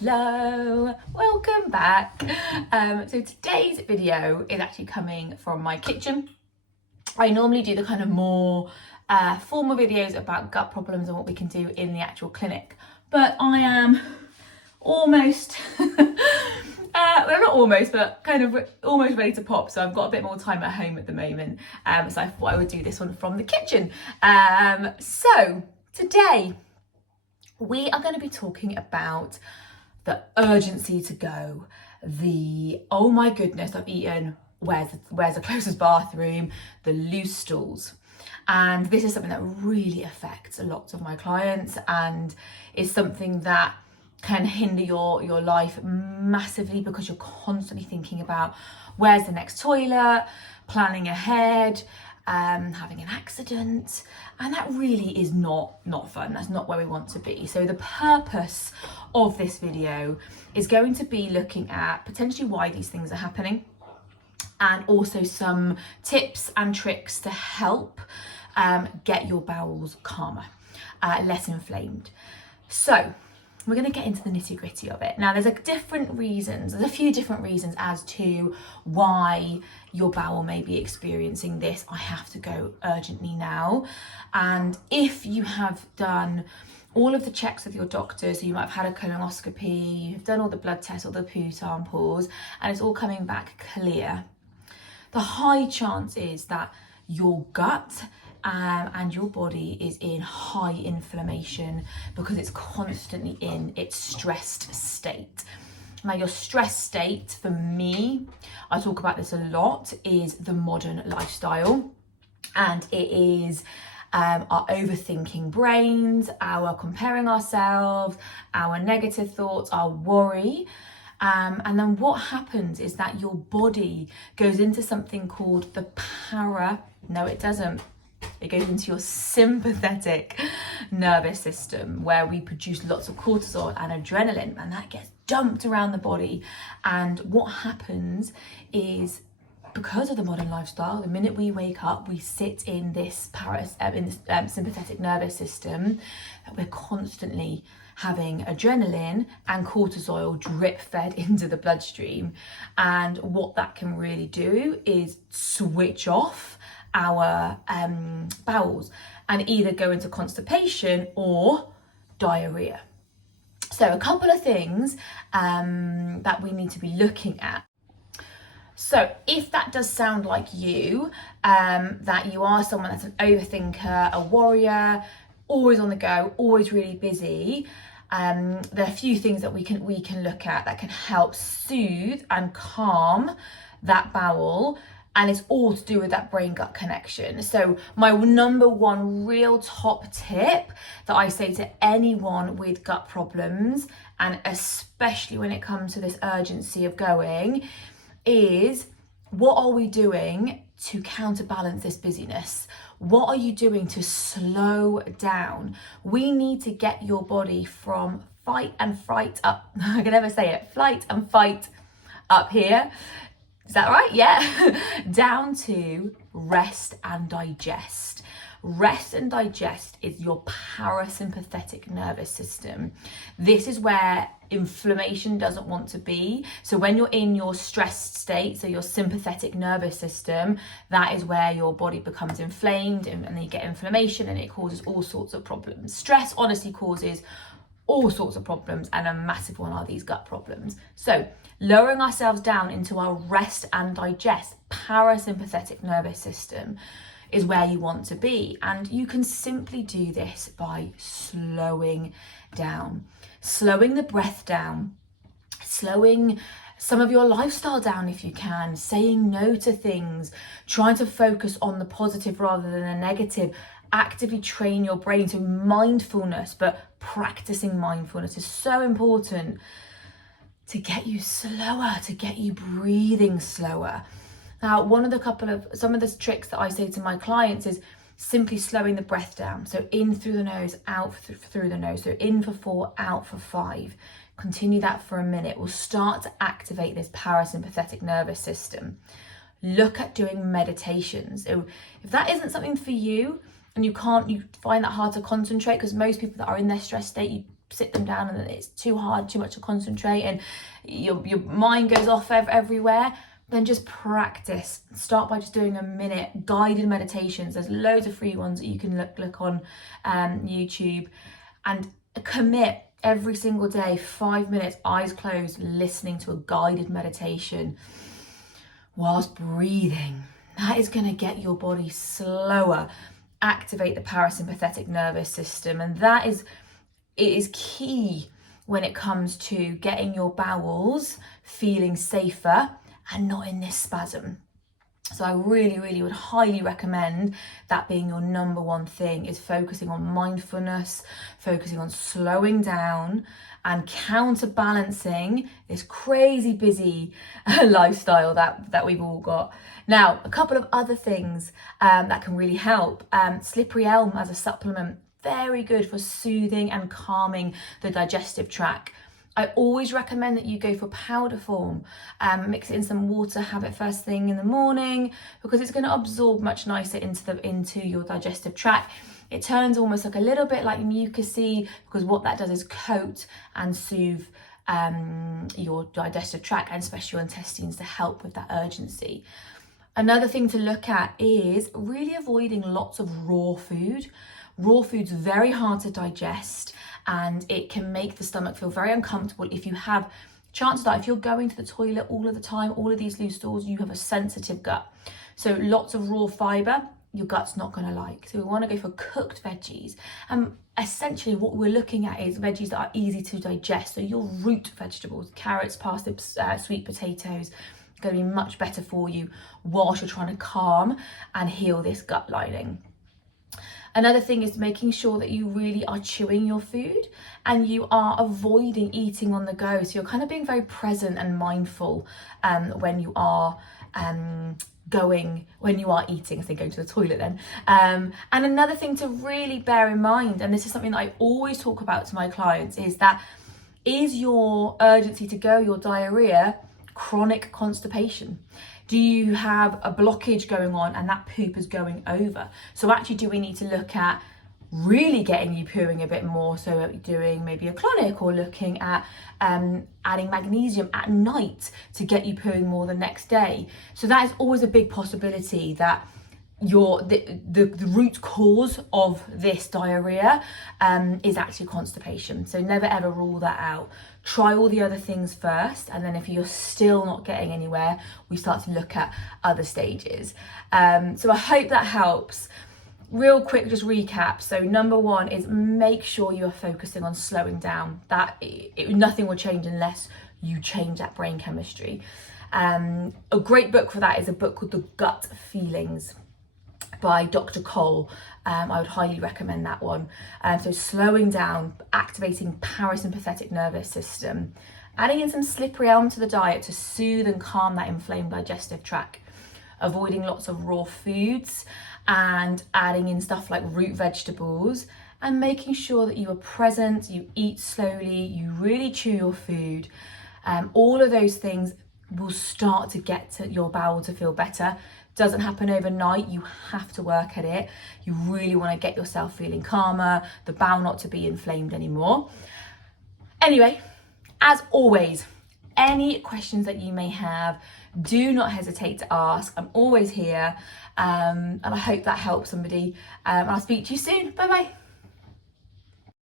Hello, welcome back. So today's video is actually coming from my kitchen. I normally do the kind of more formal videos about gut problems and what we can do in the actual clinic, but I am almost, well not almost, but kind of almost ready to pop, so I've got a bit more time at home at the moment, so I thought I would do this one from the kitchen. So today we are going to be talking about the urgency to go, the oh my goodness, I've eaten, where's the closest bathroom, the loose stools. And this is something that really affects lots of my clients and is something that can hinder your life massively, because you're constantly thinking about where's the next toilet, planning ahead, having an accident, and that really is not fun. That's not where we want to be. So the purpose of this video is going to be looking at potentially why these things are happening, and also some tips and tricks to help get your bowels calmer, less inflamed. So we're going to get into the nitty gritty of it. Now, there's a few different reasons as to why your bowel may be experiencing this I have to go urgently now. And if you have done all of the checks with your doctor, so you might have had a colonoscopy, you've done all the blood tests, all the poo samples, and it's all coming back clear, the high chance is that your gut and your body is in high inflammation because it's constantly in its stressed state. Now, your stress state, for me, I talk about this a lot, is the modern lifestyle, and it is our overthinking brains, our comparing ourselves, our negative thoughts, our worry. And then what happens is that your body goes into something called the no it doesn't, it goes into your sympathetic nervous system, where we produce lots of cortisol and adrenaline, and that gets dumped around the body. And what happens is, because of the modern lifestyle, the minute we wake up, we sit in this sympathetic nervous system, that we're constantly having adrenaline and cortisol drip fed into the bloodstream. And what that can really do is switch off our bowels and either go into constipation or diarrhea. So a couple of things that we need to be looking at. So if that does sound like you, that you are someone that's an overthinker, a worrier, always on the go, always really busy, there are a few things that we can look at that can help soothe and calm that bowel. And it's all to do with that brain-gut connection. So my number one real top tip that I say to anyone with gut problems, and especially when it comes to this urgency of going, is what are we doing to counterbalance this busyness? What are you doing to slow down? We need to get your body from fight and fright up. I can never say it. Flight and fight up here. Is that right? Yeah. Down to rest and digest. Rest and digest is your parasympathetic nervous system. This is where inflammation doesn't want to be. So when you're in your stressed state, so your sympathetic nervous system, that is where your body becomes inflamed, and then you get inflammation, and it causes all sorts of problems. Stress honestly causes all sorts of problems, and a massive one are these gut problems. So lowering ourselves down into our rest and digest parasympathetic nervous system is where you want to be. And you can simply do this by slowing down, slowing the breath down, slowing some of your lifestyle down if you can, saying no to things, trying to focus on the positive rather than the negative. Actively train your brain to mindfulness, but practicing mindfulness is so important to get you slower, to get you breathing slower. Now, some of the tricks that I say to my clients is simply slowing the breath down. So in through the nose, out through the nose. So in for 4, out for 5. Continue that for a minute. We'll start to activate this parasympathetic nervous system. Look at doing meditations. So if that isn't something for you, and you find that hard to concentrate, because most people that are in their stress state, you sit them down and it's too hard, too much to concentrate, and your mind goes off everywhere, then just practice. Start by just doing a minute guided meditations. There's loads of free ones that you can look on YouTube, and commit every single day 5 minutes, eyes closed, listening to a guided meditation whilst breathing. That is going to get your body slower, activate the parasympathetic nervous system, and it is key when it comes to getting your bowels feeling safer and not in this spasm. So I really, really would highly recommend that being your number one thing, is focusing on mindfulness, focusing on slowing down and counterbalancing this crazy busy lifestyle that we've all got. Now, a couple of other things that can really help. Slippery elm as a supplement, very good for soothing and calming the digestive tract. I always recommend that you go for powder form. Mix it in some water, have it first thing in the morning, because it's going to absorb much nicer into your digestive tract. It turns almost like a little bit like mucusy, because what that does is coat and soothe your digestive tract, and especially your intestines, to help with that urgency. Another thing to look at is really avoiding lots of raw food. Raw food's very hard to digest, and it can make the stomach feel very uncomfortable. If you have, chances are, if you're going to the toilet all of the time, all of these loose stools, you have a sensitive gut. So lots of raw fibre, your gut's not going to like. So we want to go for cooked veggies. Essentially what we're looking at is veggies that are easy to digest. So your root vegetables, carrots, parsnips, sweet potatoes, going to be much better for you whilst you're trying to calm and heal this gut lining. Another thing is making sure that you really are chewing your food and you are avoiding eating on the go. So you're kind of being very present and mindful when you are eating, so going to the toilet then. And another thing to really bear in mind, and this is something that I always talk about to my clients, is your urgency to go, your diarrhea, chronic constipation? Do you have a blockage going on and that poop is going over? So actually, do we need to look at really getting you pooing a bit more? So doing maybe a clonic, or looking at adding magnesium at night to get you pooing more the next day. So that is always a big possibility, that the root cause of this diarrhea is actually constipation. So never ever rule that out. Try all the other things first, and then if you're still not getting anywhere, we start to look at other stages. So I hope that helps. Real quick, just recap. So number one is make sure you are focusing on slowing down. Nothing will change unless you change that brain chemistry. A great book for that is a book called The Gut Feelings by Dr. Cole. I would highly recommend that one. So slowing down, activating parasympathetic nervous system, adding in some slippery elm to the diet to soothe and calm that inflamed digestive tract, avoiding lots of raw foods, and adding in stuff like root vegetables, and making sure that you are present, you eat slowly, you really chew your food. All of those things will start to get to your bowel to feel better. Doesn't happen overnight, you have to work at it. You really want to get yourself feeling calmer, the bowel not to be inflamed anymore. Anyway, as always, any questions that you may have, do not hesitate to ask. I'm always here, and I hope that helps somebody. I'll speak to you soon. Bye bye.